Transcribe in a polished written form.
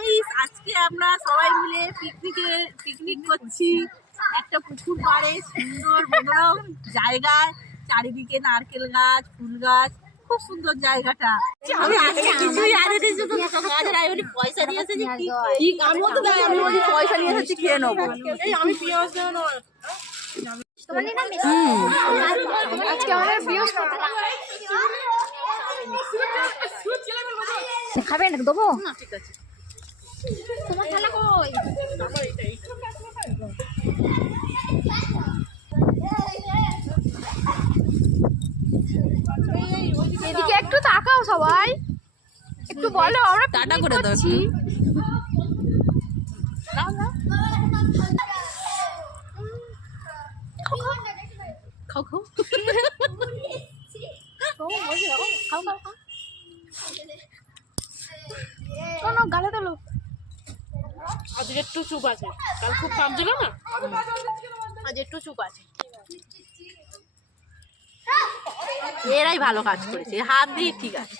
Guys, আজকে আমরা সবাই মিলে পিকনিক করছি একটা পুকুর পাড়ে, সুন্দর মনোরম জায়গায়, চারিদিকে নারকেল গাছ, ফুল গাছ, খুব সুন্দর জায়গাটা। আমি আজকে কিছুই আনে দিয়েছি, তো কাজের আইনি পয়সা নিয়ে এসেছি, কি কামও তো দেয়, আমি বলি পয়সা নিয়ে এসেছি, খেয়ে নেবো। এই আমি পেঁয়াজ দেবো না। আজকে আমাদের বৃহস্পতিবার। খাবেন দেবো? না, ঠিক আছে। তোমার খেলা কই? এদিকে একটু তাকাও সবাই, একটু বলো আমরা টাটা করে দাও। খাও খাও শোনো, গালে তোলো। আজকে একটু চুপ আছে, কাল খুব কাম ছিল না, আজ একটু চুপ আছে। এরাই ভালো কাজ করেছে, হাত দিয়ে ঠিক আছে।